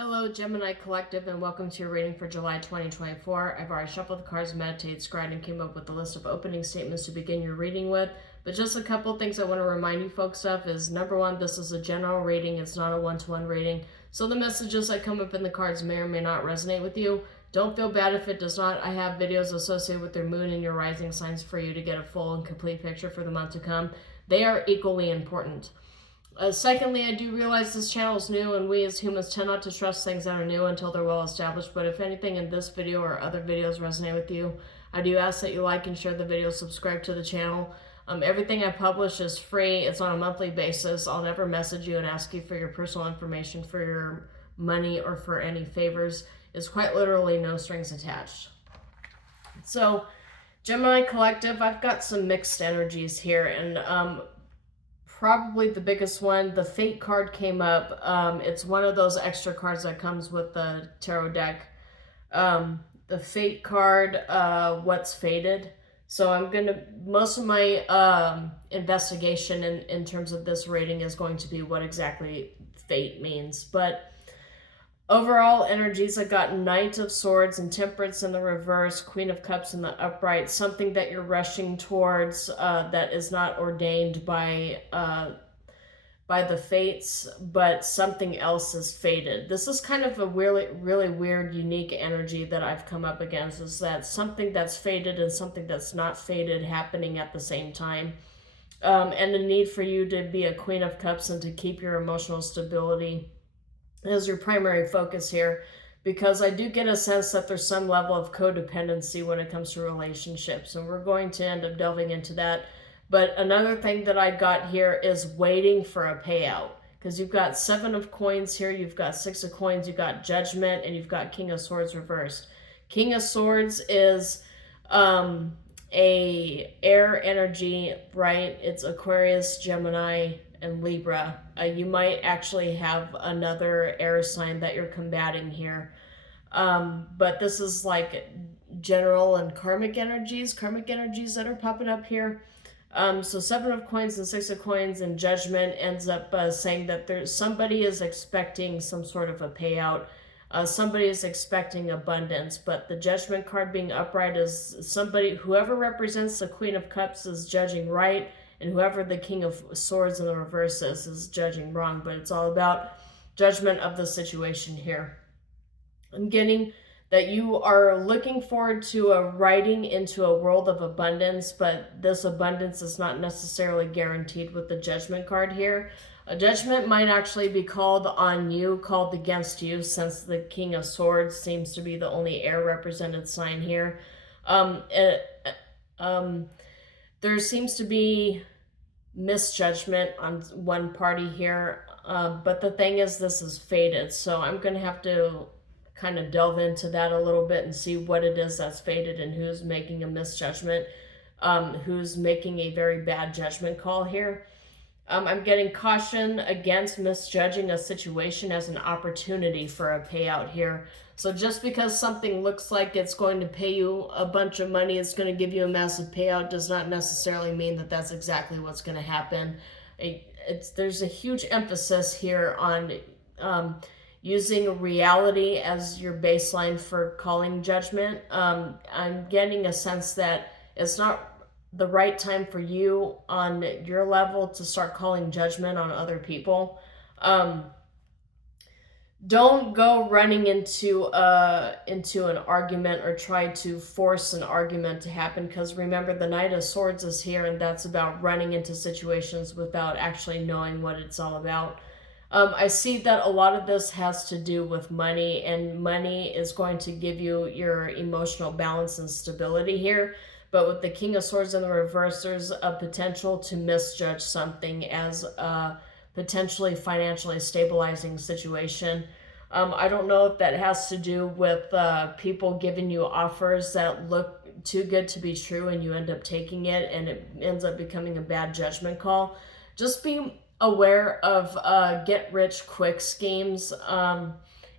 Hello, Gemini Collective, and welcome to your reading for July 2024. I've already shuffled the cards, meditated, scribed, and came up with a list of opening statements to begin your reading with. But just a couple things I want to remind you folks of is, number one, this is a general reading. It's not a one-to-one reading. So the messages that come up in the cards may or may not resonate with you. Don't feel bad if it does not. I have videos associated with your moon and your rising signs for you to get a full and complete picture for the month to come. They are equally important. Secondly, I do realize this channel is new, and we as humans tend not to trust things that are new until they're well established. But if anything in this video or other videos resonate with you, I do ask that you like and share the video, subscribe to the channel. Everything I publish is free. It's on a monthly basis. I'll never message you and ask you for your personal information, for your money, or for any favors. It's quite literally no strings attached. So, Gemini Collective, I've got some mixed energies here, and probably the biggest one, the Fate card came up. It's one of those extra cards that comes with the tarot deck. The Fate card, what's fated. So most of my investigation in terms of this reading is going to be what exactly fate means. But overall energies, I got Knight of Swords and Temperance in the reverse, Queen of Cups in the upright, something that you're rushing towards that is not ordained by the fates, but something else is fated. This is kind of a really weird, unique energy that I've come up against, is that something that's fated and something that's not fated happening at the same time. And the need for you to be a Queen of Cups and to keep your emotional stability as your primary focus here, because I do get a sense that there's some level of codependency when it comes to relationships, and we're going to end up delving into that. But another thing that I got here is waiting for a payout, because you've got Seven of Coins here, you've got Six of Coins, you've got Judgment, and you've got King of Swords reversed. King of Swords is a air energy, right? It's Aquarius, Gemini, and Libra. You might actually have another air sign that you're combating here. But this is like general and karmic energies that are popping up here. So Seven of Coins and Six of Coins and Judgment ends up saying that somebody is expecting some sort of a payout. Somebody is expecting abundance, but the Judgment card being upright is whoever represents the Queen of Cups is judging right, and whoever the King of Swords in the reverse is judging wrong. But it's all about judgment of the situation here. I'm getting that you are looking forward to a riding into a world of abundance, but this abundance is not necessarily guaranteed with the Judgment card here. A judgment might actually be called on you, called against you, since the King of Swords seems to be the only air represented sign here. There seems to be misjudgment on one party here, but the thing is, this is fated, so I'm going to have to kind of delve into that a little bit and see what it is that's fated and who's making a misjudgment, who's making a very bad judgment call here. I'm getting caution against misjudging a situation as an opportunity for a payout here. So just because something looks like it's going to pay you a bunch of money, it's going to give you a massive payout, does not necessarily mean that that's exactly what's going to happen. There's a huge emphasis here on using reality as your baseline for calling judgment. I'm getting a sense that it's not the right time for you on your level to start calling judgment on other people. Don't go running into an argument or try to force an argument to happen, because remember, the Knight of Swords is here, and that's about running into situations without actually knowing what it's all about. I see that a lot of this has to do with money, and money is going to give you your emotional balance and stability here. But with the King of Swords in the reverse, there's a potential to misjudge something as a potentially financially stabilizing situation. I don't know if that has to do with people giving you offers that look too good to be true, and you end up taking it, and it ends up becoming a bad judgment call. Just be aware of get-rich-quick schemes.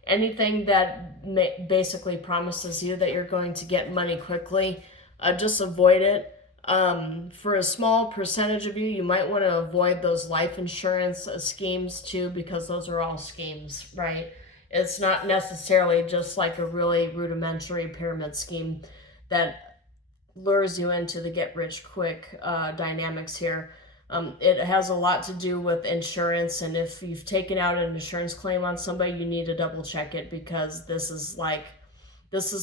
Anything that basically promises you that you're going to get money quickly, just avoid it. For a small percentage of you, you might want to avoid those life insurance schemes too, because those are all schemes, right? It's not necessarily just like a really rudimentary pyramid scheme that lures you into the get rich quick dynamics here. It has a lot to do with insurance, and if you've taken out an insurance claim on somebody, you need to double check it, because this is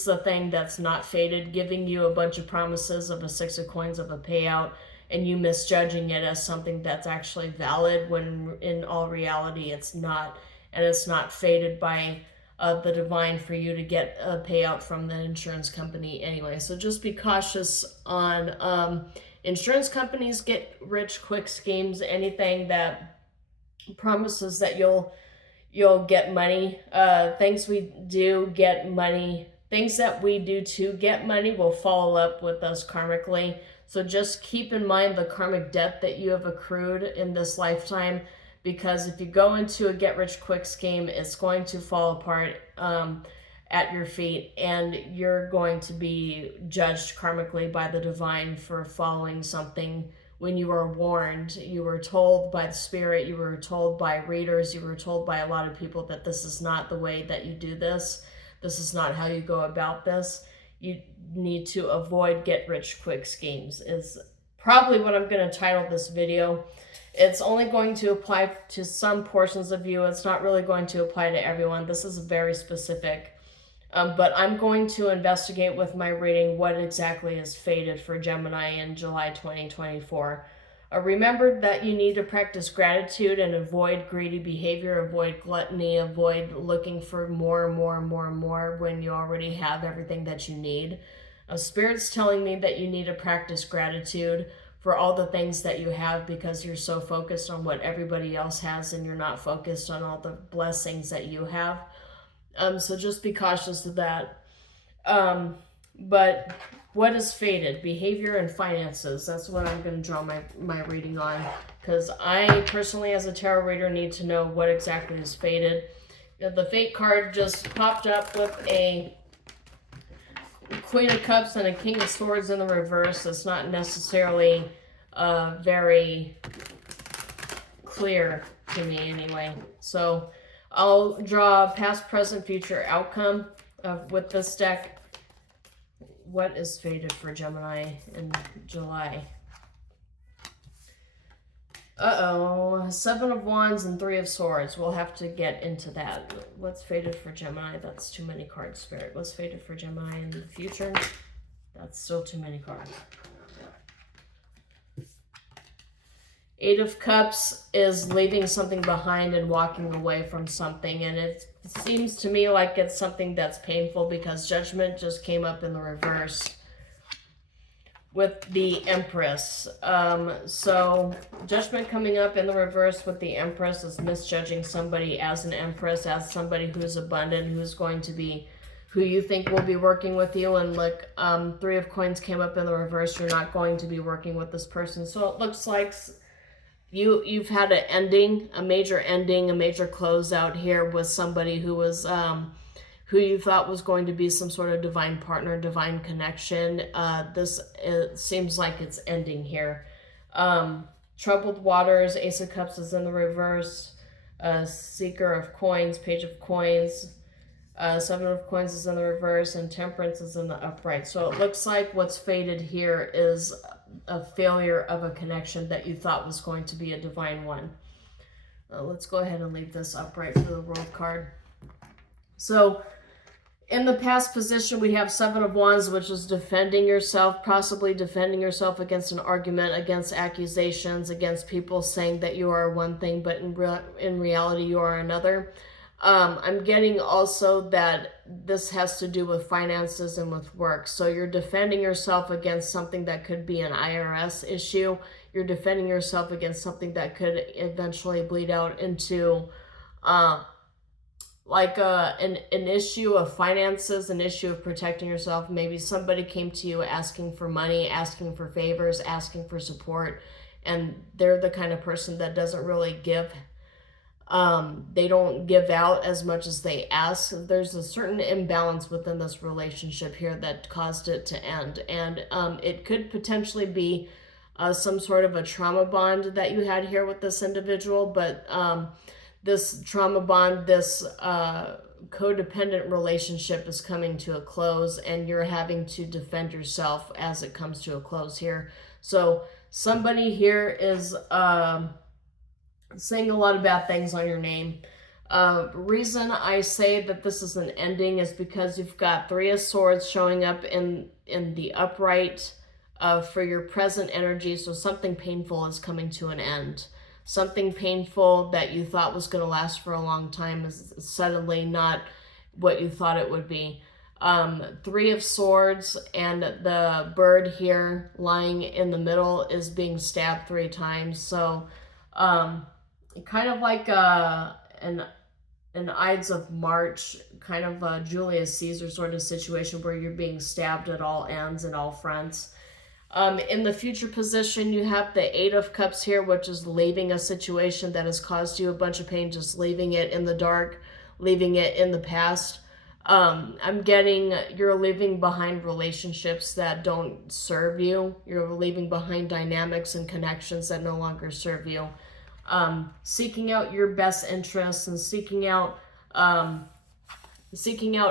the thing that's not fated, giving you a bunch of promises of a 6 of coins of a payout, and you misjudging it as something that's actually valid, when in all reality it's not. And it's not fated by the divine for you to get a payout from the insurance company anyway. So just be cautious on insurance companies, get rich quick schemes, anything that promises that you'll get money. Things we do get money, things that we do to get money will follow up with us karmically. So just keep in mind the karmic debt that you have accrued in this lifetime, because if you go into a get rich quick scheme, it's going to fall apart at your feet, and you're going to be judged karmically by the divine for following something when you were warned. You were told by the spirit, you were told by readers, you were told by a lot of people that this is not the way that you do this. This is not how you go about this. You need to avoid get rich quick schemes, is probably what I'm going to title this video. It's only going to apply to some portions of you. It's not really going to apply to everyone. This is very specific. But I'm going to investigate with my reading what exactly is fated for Gemini in July 2024. Remember that you need to practice gratitude and avoid greedy behavior, avoid gluttony, avoid looking for more and more and more and more when you already have everything that you need. Spirit's telling me that you need to practice gratitude for all the things that you have, because you're so focused on what everybody else has and you're not focused on all the blessings that you have. So just be cautious of that. But what is fated? Behavior and finances. That's what I'm going to draw my reading on, because I personally, as a tarot reader, need to know what exactly is fated. The Fate card just popped up with a Queen of Cups and a King of Swords in the reverse. It's not necessarily very clear to me anyway. So I'll draw past, present, future outcome with this deck. What is fated for Gemini in July? Uh-oh. 7 of Wands and 3 of Swords. We'll have to get into that. What's fated for Gemini? That's too many cards, Spirit. What's fated for Gemini in the future? That's still too many cards. 8 of Cups is leaving something behind and walking away from something. And it seems to me like it's something that's painful, because Judgment just came up in the reverse with the Empress. So Judgment coming up in the reverse with the Empress is misjudging somebody as an Empress, as somebody who's abundant, who's going to be, who you think will be working with you. And look, 3 of Coins came up in the reverse. You're not going to be working with this person. So it looks like you've had an ending, a major closeout here with somebody who was who you thought was going to be some sort of divine partner, divine connection. It seems like it's ending here. Troubled waters, Ace of Cups is in the reverse. Seeker of Coins, Page of Coins. 7 of Coins is in the reverse, and Temperance is in the upright. So it looks like what's fated here is a failure of a connection that you thought was going to be a divine one. Let's go ahead and leave this upright for the World card. So in the past position, we have 7 of Wands, which is defending yourself, possibly defending yourself against an argument, against accusations, against people saying that you are one thing, but in reality you are another. I'm getting also that this has to do with finances and with work. So you're defending yourself against something that could be an IRS issue. You're defending yourself against something that could eventually bleed out into like an issue of finances, an issue of protecting yourself. Maybe somebody came to you asking for money, asking for favors, asking for support, and they're the kind of person that doesn't really give. They don't give out as much as they ask. There's a certain imbalance within this relationship here that caused it to end. And it could potentially be some sort of a trauma bond that you had here with this individual. But this trauma bond, this codependent relationship is coming to a close, and you're having to defend yourself as it comes to a close here. So somebody here is saying a lot of bad things on your name. Reason I say that this is an ending is because you've got Three of Swords showing up in the upright for your present energy. So something painful is coming to an end. Something painful that you thought was going to last for a long time is suddenly not what you thought it would be. Three of Swords, and the bird here lying in the middle is being stabbed 3 times. So kind of like an Ides of March, kind of a Julius Caesar sort of situation where you're being stabbed at all ends and all fronts. In the future position, you have the Eight of Cups here, which is leaving a situation that has caused you a bunch of pain, just leaving it in the dark, leaving it in the past. I'm getting you're leaving behind relationships that don't serve you. You're leaving behind dynamics and connections that no longer serve you. Seeking out your best interests and seeking out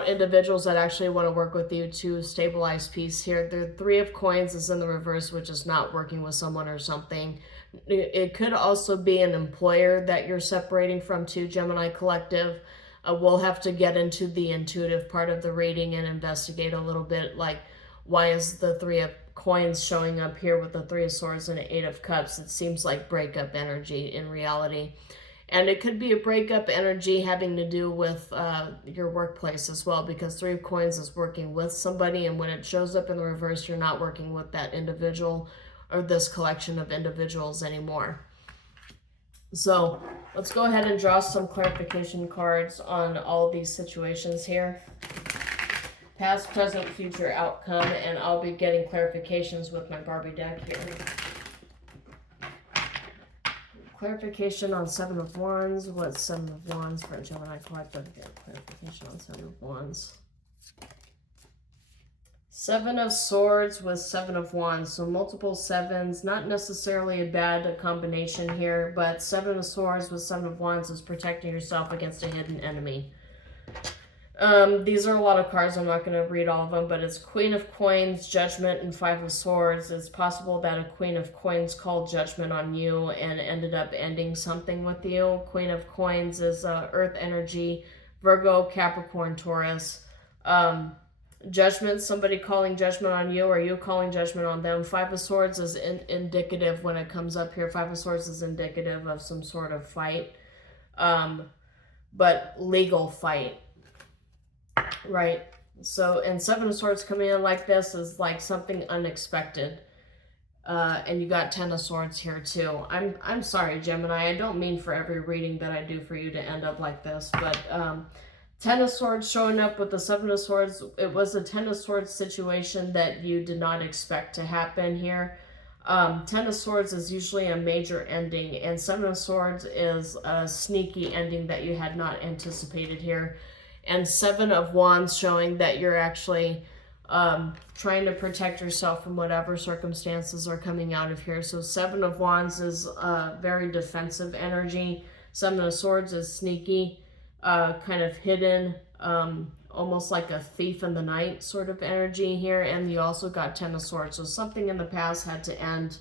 individuals that actually want to work with you to stabilize peace here. The Three of Coins is in the reverse, which is not working with someone or something. It could also be an employer that you're separating from too, Gemini Collective. We'll have to get into the intuitive part of the reading and investigate a little bit, like, why is the Three of Coins showing up here with the Three of Swords and an Eight of Cups? It seems like breakup energy in reality. And it could be a breakup energy having to do with your workplace as well, because Three of Coins is working with somebody, and when it shows up in the reverse, you're not working with that individual or this collection of individuals anymore. So let's go ahead and draw some clarification cards on all these situations here. Past, present, future outcome, and I'll be getting clarifications with my Barbie deck here. Clarification on Seven of Wands. What's Seven of Wands for Gemini Collective? Get clarification on Seven of Wands. Seven of Swords with Seven of Wands. So multiple sevens. Not necessarily a bad combination here, but Seven of Swords with Seven of Wands is protecting yourself against a hidden enemy. These are a lot of cards. I'm not going to read all of them, but it's Queen of Coins, Judgment, and Five of Swords. It's possible that a Queen of Coins called judgment on you and ended up ending something with you. Queen of Coins is Earth energy, Virgo, Capricorn, Taurus. Judgment, somebody calling judgment on you, or you calling judgment on them. Five of Swords is indicative when it comes up here. Five of Swords is indicative of some sort of fight, but legal fight. Right, so, and Seven of Swords coming in like this is like something unexpected. And you got Ten of Swords here too. I'm sorry, Gemini. I don't mean for every reading that I do for you to end up like this, but Ten of Swords showing up with the Seven of Swords. It was a Ten of Swords situation that you did not expect to happen here. Ten of Swords is usually a major ending, and Seven of Swords is a sneaky ending that you had not anticipated here. And Seven of Wands showing that you're actually trying to protect yourself from whatever circumstances are coming out of here. So Seven of Wands is very defensive energy. Seven of Swords is sneaky, kind of hidden, almost like a thief in the night sort of energy here. And you also got Ten of Swords. So something in the past had to end.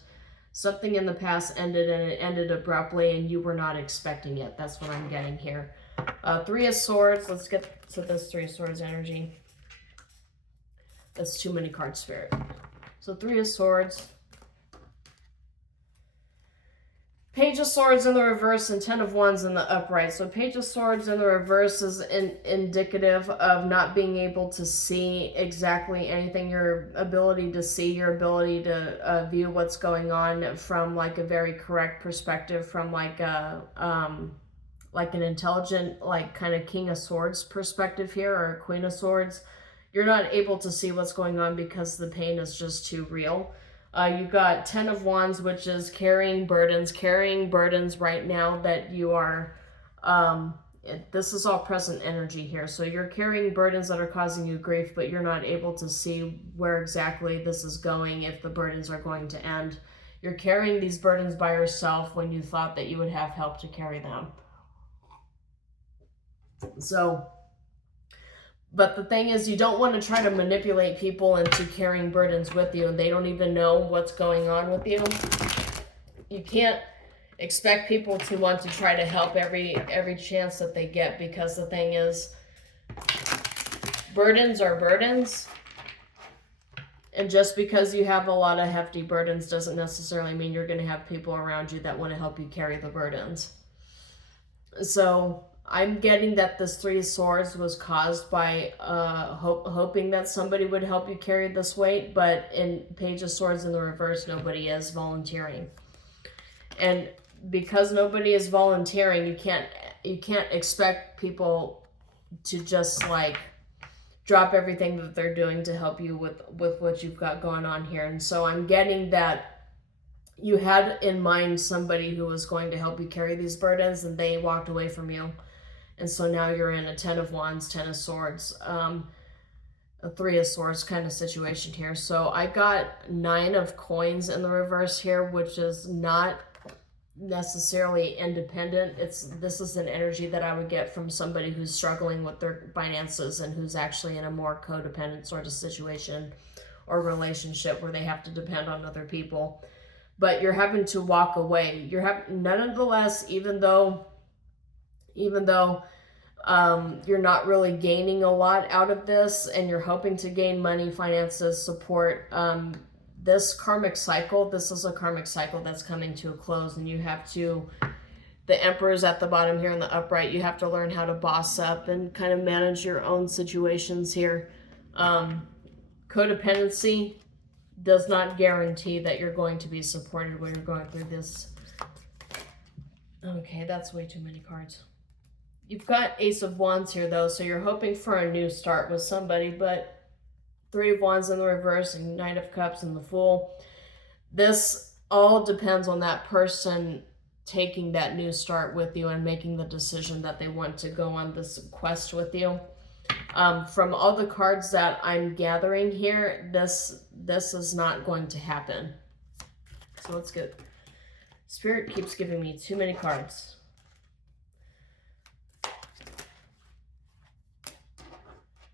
Something in the past ended, and it ended abruptly, and you were not expecting it. That's what I'm getting here. Three of Swords. Let's get to this Three of Swords energy. That's too many cards, Spirit. So Three of Swords. Page of Swords in the reverse and Ten of Wands in the upright. So Page of Swords in the reverse is indicative of not being able to see exactly anything. Your ability to see, your ability to view what's going on from like a very correct perspective, from like an intelligent, like kind of King of Swords perspective here, or Queen of Swords. You're not able to see what's going on because the pain is just too real. You got Ten of Wands, which is carrying burdens right now that you are, this is all present energy here. So you're carrying burdens that are causing you grief, but you're not able to see where exactly this is going, if the burdens are going to end. You're carrying these burdens by yourself when you thought that you would have help to carry them. So But the thing is, you don't want to try to manipulate people into carrying burdens with you, and they don't even know what's going on with you. You can't expect people to want to try to help every chance that they get, because the thing is, burdens are burdens. And just because you have a lot of hefty burdens doesn't necessarily mean you're going to have people around you that want to help you carry the burdens. So I'm getting that this Three of Swords was caused by hoping that somebody would help you carry this weight, but in Page of Swords in the reverse, nobody is volunteering. And because nobody is volunteering, you can't expect people to just like drop everything that they're doing to help you with what you've got going on here. And so I'm getting that you had in mind somebody who was going to help you carry these burdens, and they walked away from you. And so now you're in a 10 of Wands, 10 of Swords, a 3 of Swords kind of situation here. So I got 9 of Coins in the reverse here, which is not necessarily independent. This is an energy that I would get from somebody who's struggling with their finances and who's actually in a more codependent sort of situation or relationship where they have to depend on other people. But you're having to walk away. Nonetheless, even though you're not really gaining a lot out of this, and you're hoping to gain money, finances, support, this karmic cycle, this is a karmic cycle that's coming to a close, and you have to, the Emperor's at the bottom here in the upright, you have to learn how to boss up and kind of manage your own situations here. Codependency does not guarantee that you're going to be supported when you're going through this. Okay, that's way too many cards. You've got Ace of Wands here though, so you're hoping for a new start with somebody, but 3 of Wands in the reverse and Knight of Cups and the Fool. This all depends on that person taking that new start with you and making the decision that they want to go on this quest with you. From all the cards that I'm gathering here, this is not going to happen. So let's get... Spirit keeps giving me too many cards.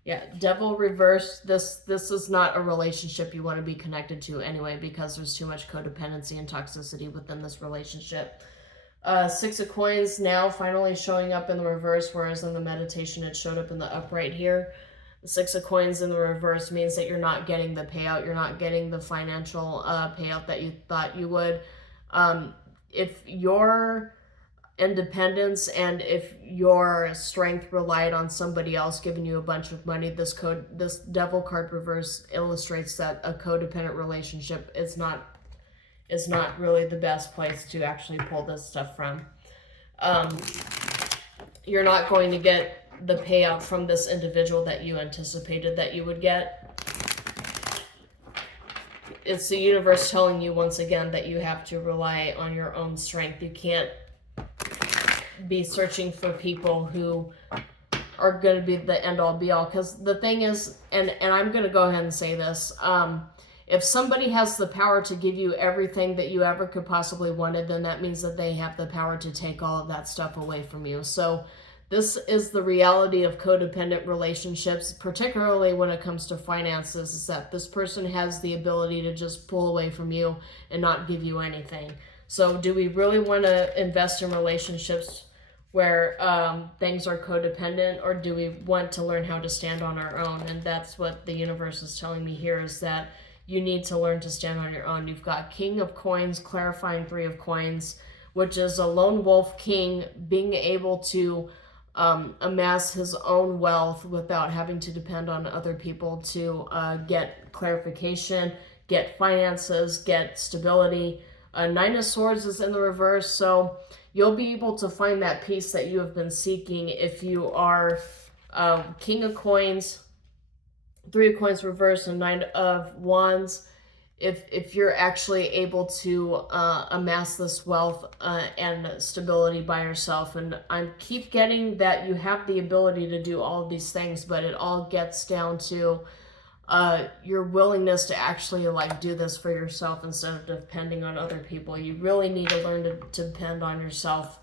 Yeah, Devil reverse. This is not a relationship you want to be connected to anyway, because there's too much codependency and toxicity within this relationship. 6 of Coins now finally showing up in the reverse, whereas in the meditation it showed up in the upright here. The 6 of Coins in the reverse means that you're not getting the payout. You're not getting the financial payout that you thought you would. If your independence and if your strength relied on somebody else giving you a bunch of money, this Devil card reverse illustrates that a codependent relationship is not really the best place to actually pull this stuff from. You're not going to get the payout from this individual that you anticipated that you would get. It's the universe telling you once again that you have to rely on your own strength. You can't be searching for people who are going to be the end-all be-all, because the thing is, and I'm going to go ahead and say this, if somebody has the power to give you everything that you ever could possibly wanted, then that means that they have the power to take all of that stuff away from you. So this is the reality of codependent relationships, particularly when it comes to finances, is that this person has the ability to just pull away from you and not give you anything. So do we really want to invest in relationships where things are codependent, or do we want to learn how to stand on our own? And that's what the universe is telling me here, is that you need to learn to stand on your own. You've got King of Coins, clarifying 3 of Coins, which is a lone wolf king being able to amass his own wealth without having to depend on other people to get clarification, get finances, get stability. 9 of Swords is in the reverse, so you'll be able to find that peace that you have been seeking if you are King of Coins, 3 of Coins reverse, and 9 of Wands. If you're actually able to amass this wealth and stability by yourself. And I keep getting that you have the ability to do all of these things, but it all gets down to your willingness to actually do this for yourself instead of depending on other people. You really need to learn to depend on yourself.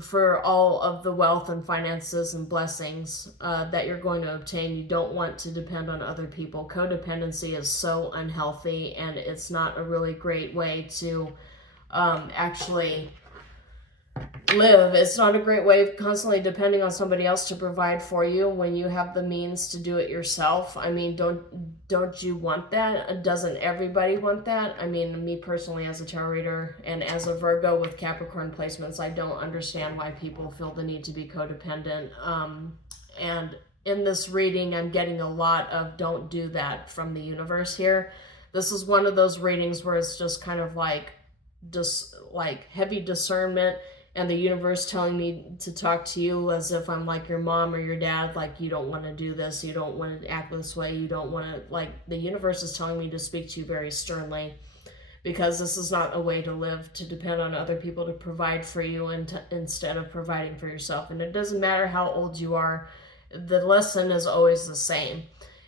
for all of the wealth and finances and blessings that you're going to obtain. You don't want to depend on other people. Codependency is so unhealthy, and it's not a really great way to actually live. It's not a great way of constantly depending on somebody else to provide for you when you have the means to do it yourself. I mean, don't you want that? Doesn't everybody want that? I mean, me personally as a tarot reader and as a Virgo with Capricorn placements, I don't understand why people feel the need to be codependent. And in this reading, I'm getting a lot of don't do that from the universe here. This is one of those readings where it's just kind of like heavy discernment, and the universe telling me to talk to you as if I'm like your mom or your dad, like you don't want to do this, you don't want to act this way, you don't want to, like, the universe is telling me to speak to you very sternly, because this is not a way to live, to depend on other people to provide for you and instead of providing for yourself. And it doesn't matter how old you are, the lesson is always the same.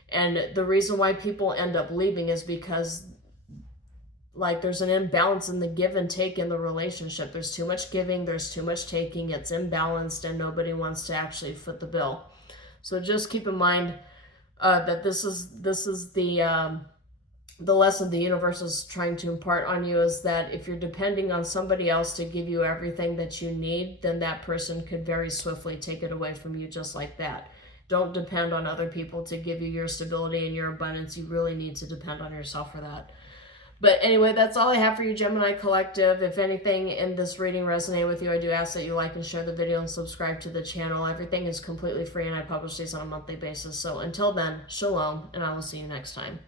And the reason why people end up leaving is because, like, there's an imbalance in the give and take in the relationship. There's too much giving, there's too much taking, it's imbalanced, and nobody wants to actually foot the bill. So just keep in mind that this is the lesson the universe is trying to impart on you, is that if you're depending on somebody else to give you everything that you need, then that person could very swiftly take it away from you just like that. Don't depend on other people to give you your stability and your abundance. You really need to depend on yourself for that. But anyway, that's all I have for you, Gemini Collective. If anything in this reading resonated with you, I do ask that you like and share the video and subscribe to the channel. Everything is completely free, and I publish these on a monthly basis. So until then, shalom, and I will see you next time.